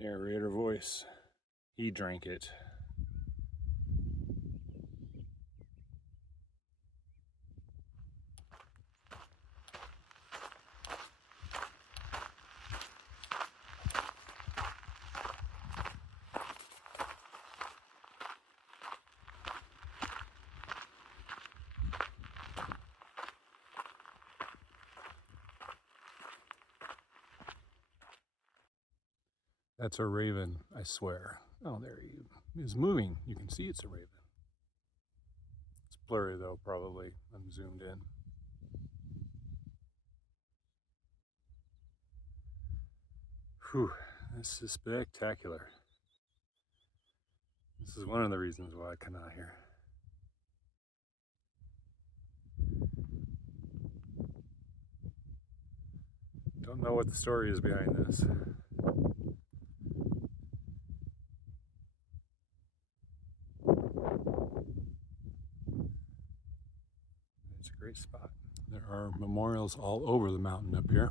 Narrator voice. He drank it. That's a raven, I swear. Oh, there he is moving. You can see it's a raven. It's blurry though, probably. I'm zoomed in. Whew, this is spectacular. This is one of the reasons why I come out here. Don't know what the story is behind this. It's a great spot. There are memorials all over the mountain up here.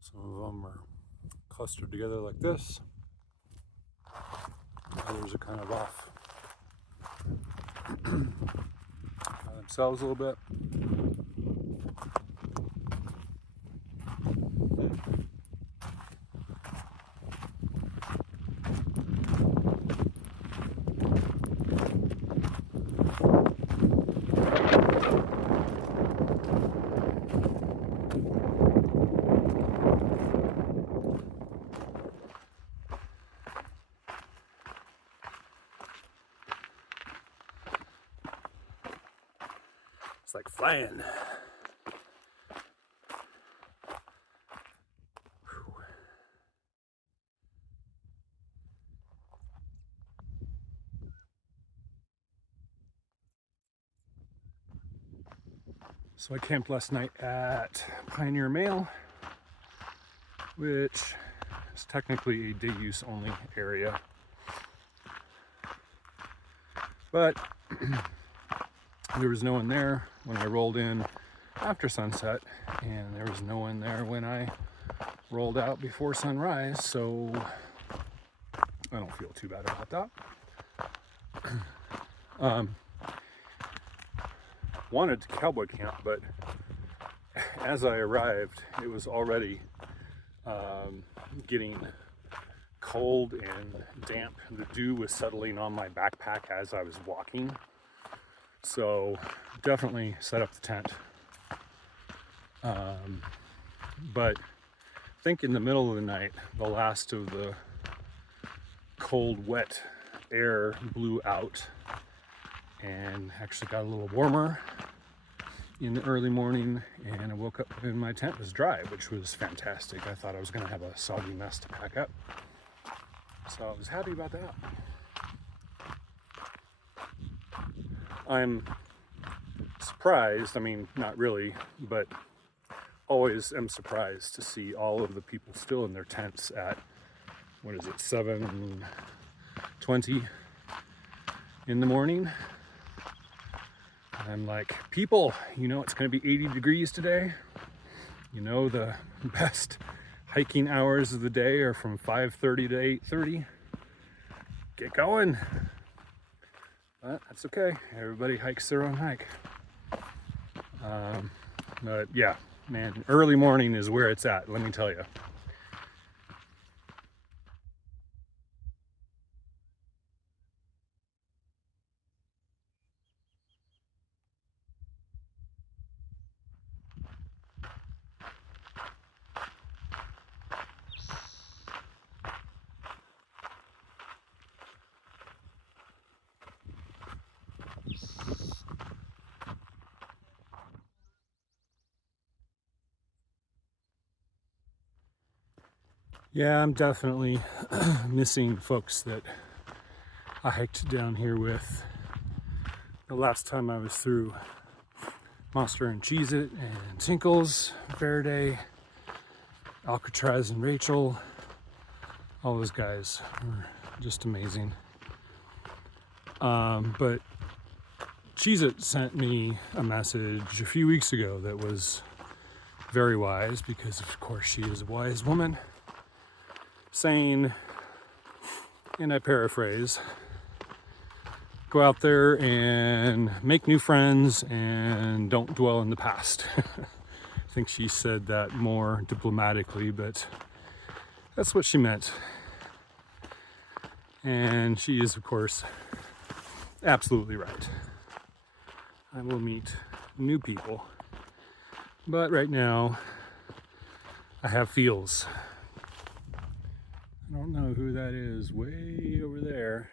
Some of them are clustered together like this. Others are kind of off by themselves a little bit. It's like flying. So I camped last night at Pioneer Mail, which is technically a day use only area. But there was no one there when I rolled in after sunset, and there was no one there when I rolled out before sunrise, so I don't feel too bad about that. Wanted to cowboy camp, but as I arrived, it was already getting cold and damp. The dew was settling on my backpack as I was walking. So definitely set up the tent. But I think in the middle of the night, the last of the cold, wet air blew out and actually got a little warmer in the early morning, and I woke up and my tent was dry, which was fantastic. I thought I was going to have a soggy mess to pack up. So I was happy about that. I'm surprised, I mean, not really, but always am surprised to see all of the people still in their tents at, 7:20 in the morning. I'm like, people, you know it's going to be 80 degrees today. You know the best hiking hours of the day are from 5:30 to 8:30. Get going. But that's okay. Everybody hikes their own hike. But yeah, man, early morning is where it's at, let me tell you. Yeah, I'm definitely missing folks that I hiked down here with the last time I was through Monster and Cheez-It and Tinkles, Verde, Alcatraz and Rachel. All those guys were just amazing. But Cheez-It sent me a message a few weeks ago that was very wise, because of course she is a wise woman. saying, and I paraphrase, go out there and make new friends and don't dwell in the past. I think she said that more diplomatically, but that's what she meant. And she is, of course, absolutely right. I will meet new people, but right now I have feels. I don't know who that is way over there,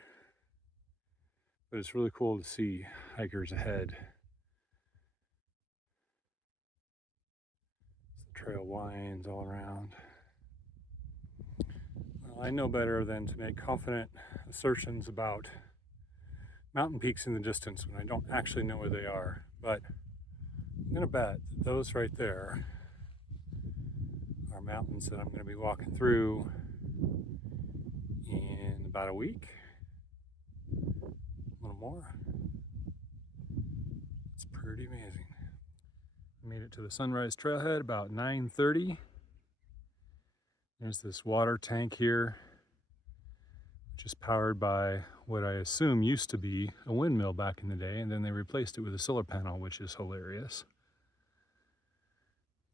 but it's really cool to see hikers ahead. The trail winds all around. Well, I know better than to make confident assertions about mountain peaks in the distance when I don't actually know where they are, but I'm gonna bet that those right there are mountains that I'm gonna be walking through in about a week, a little more. It's pretty amazing. Made it to the Sunrise Trailhead about 9:30. There's this water tank here, which is powered by what I assume used to be a windmill back in the day, and then they replaced it with a solar panel, which is hilarious.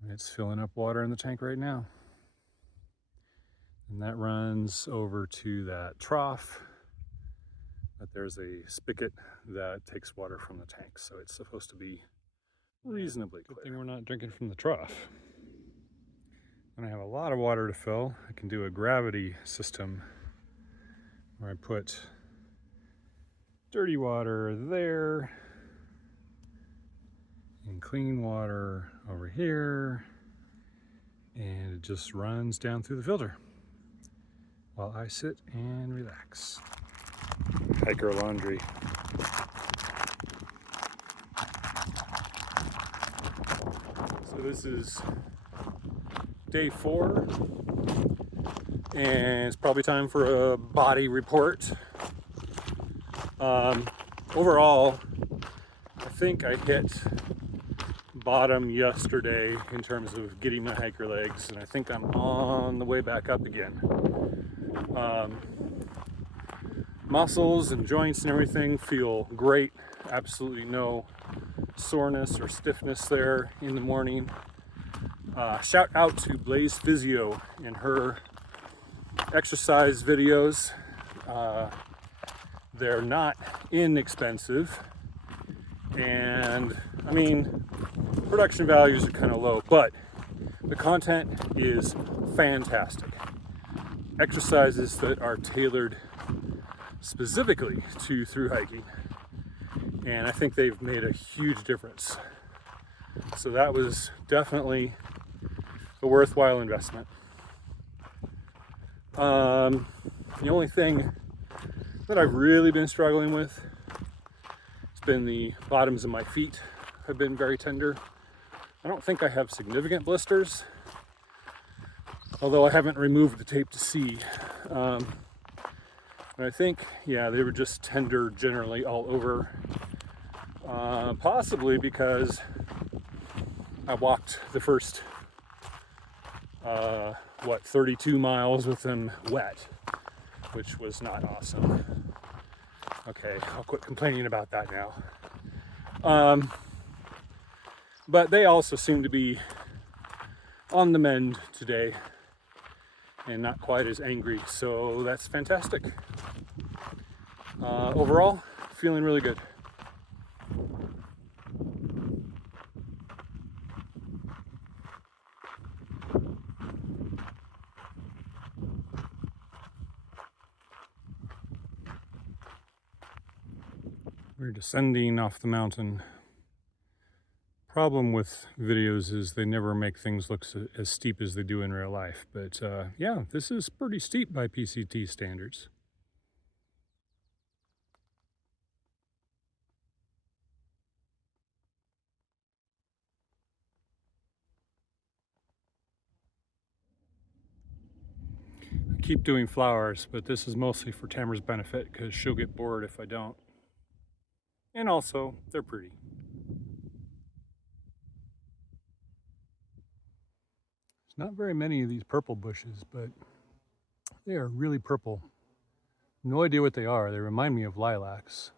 It's filling up water in the tank right now. And that runs over to that trough, but there's a spigot that takes water from the tank, so it's supposed to be reasonably clear. Good thing we're not drinking from the trough. When I have a lot of water to fill, I can do a gravity system where I put dirty water there and clean water over here, and it just runs down through the filter while I sit and relax. Hiker laundry. So this is day 4, and it's probably time for a body report. Overall, I think I hit bottom yesterday in terms of getting my hiker legs, and I think I'm on the way back up again. Muscles and joints and everything feel great. Absolutely no soreness or stiffness there in the morning. Shout out to Blaze Physio and her exercise videos. They're not inexpensive, and I mean, production values are kind of low, but the content is fantastic. Exercises that are tailored specifically to thru hiking, and I think they've made a huge difference. So that was definitely a worthwhile investment. The only thing that I've really been struggling with has been the bottoms of my feet have been very tender. I don't think I have significant blisters, although I haven't removed the tape to see. But I think, yeah, they were just tender generally all over. Possibly because I walked the first 32 miles with them wet, which was not awesome. Okay, I'll quit complaining about that now. But they also seem to be on the mend today and not quite as angry, so that's fantastic. Overall, feeling really good. We're descending off the mountain. Problem with videos is they never make things look as steep as they do in real life. But yeah, this is pretty steep by PCT standards. I keep doing flowers, but this is mostly for Tamara's benefit because she'll get bored if I don't. And also, they're pretty. There's not very many of these purple bushes, but They are really purple. No idea what they are. They remind me of lilacs.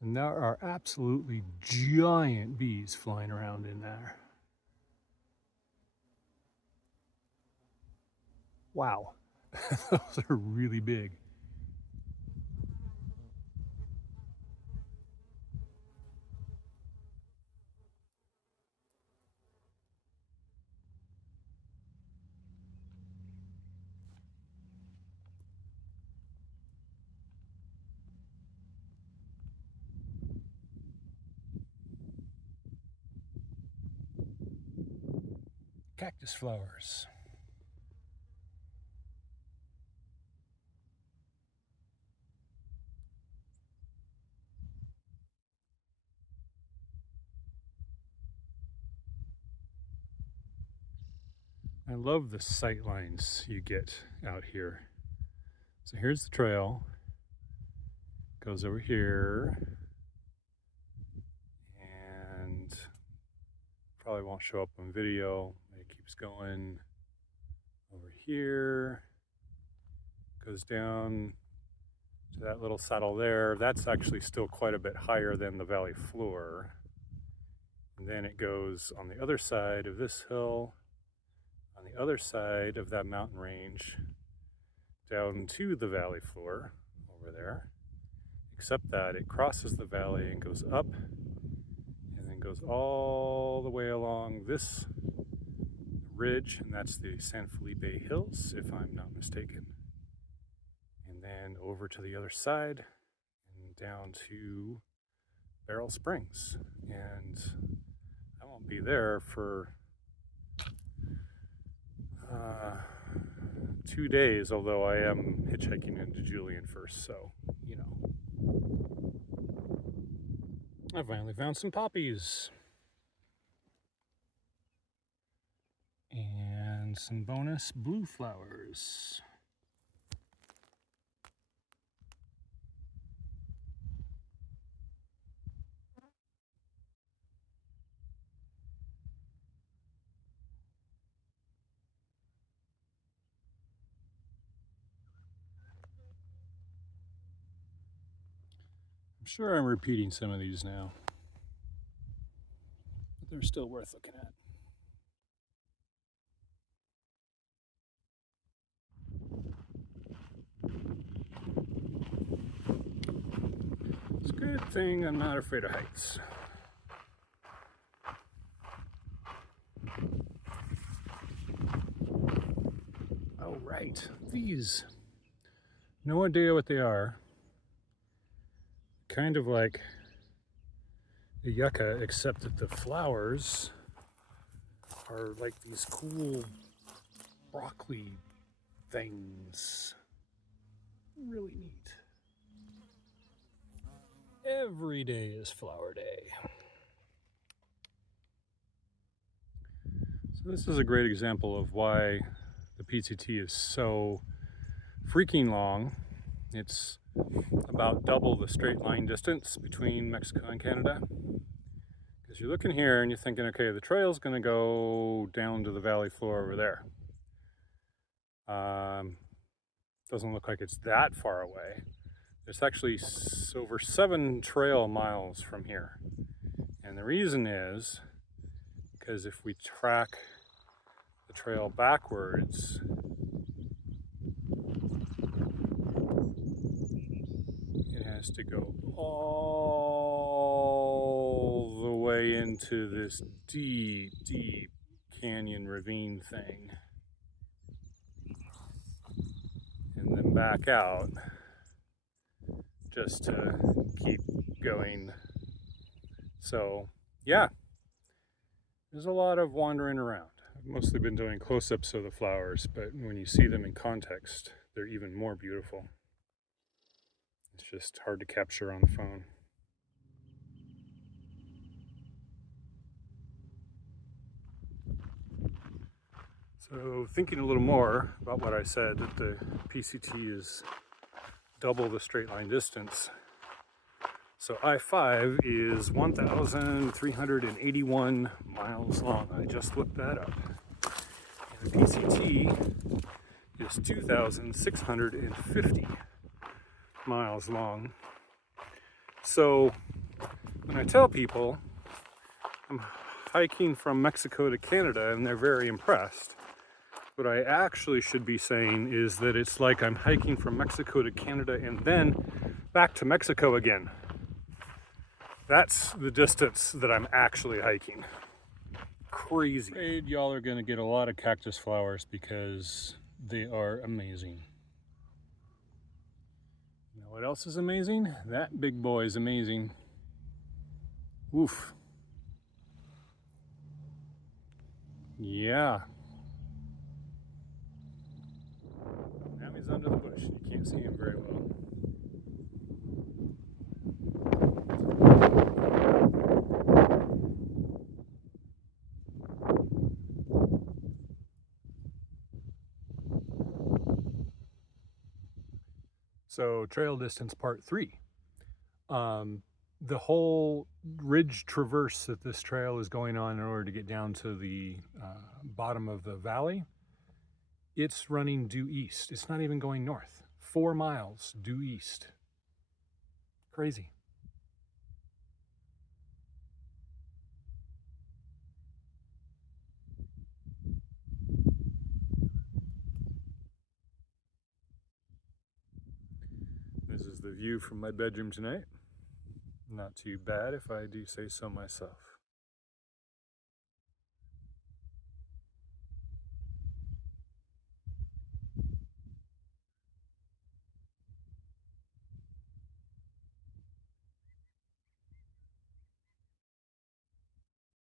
And there are absolutely giant bees flying around in there. Wow, those are really big. Cactus flowers. I love the sight lines you get out here. So here's the trail. Goes over here. And probably won't show up on video. It keeps going over here. Goes down to that little saddle there. That's actually still quite a bit higher than the valley floor. And then it goes on the other side of this hill, on the other side of that mountain range, down to the valley floor over there, except that it crosses the valley and goes up and then goes all the way along this ridge, and that's the San Felipe Hills, if I'm not mistaken. And then over to the other side and down to Barrel Springs. And I won't be there for 2 days, although I am hitchhiking into Julian first, so, you know. I finally found some poppies. And some bonus blue flowers. I'm sure I'm repeating some of these now, but they're still worth looking at. It's a good thing I'm not afraid of heights. Oh, right, these. No idea what they are. Kind of like a yucca, except that the flowers are like these cool broccoli things. Really neat. Every day is flower day. So this is a great example of why the PCT is so freaking long. It's about double the straight line distance between Mexico and Canada. Because you're looking here and you're thinking, okay, the trail's gonna go down to the valley floor over there. Doesn't look like it's that far away. It's actually over 7 trail miles from here. And the reason is because if we track the trail backwards, it has to go all the way into this deep, deep canyon ravine thing. And then back out just to keep going. So yeah, there's a lot of wandering around. I've mostly been doing close-ups of the flowers, but when you see them in context, they're even more beautiful. It's just hard to capture on the phone. So thinking a little more about what I said, that the PCT is double the straight line distance. So I-5 is 1,381 miles long. I just looked that up. And the PCT is 2,650 miles long. So when I tell people I'm hiking from Mexico to Canada and they're very impressed, what I actually should be saying is that it's like I'm hiking from Mexico to Canada and then back to Mexico again. That's the distance that I'm actually hiking. Crazy. I'm afraid y'all are gonna get a lot of cactus flowers because they are amazing. You know what else is amazing? That big boy is amazing. Oof. Yeah. Now he's under the bush. You can't see him very well. So trail distance part 3. The whole ridge traverse that this trail is going on in order to get down to the bottom of the valley, it's running due east. It's not even going north. 4 miles due east. Crazy. This is the view from my bedroom tonight. Not too bad if I do say so myself.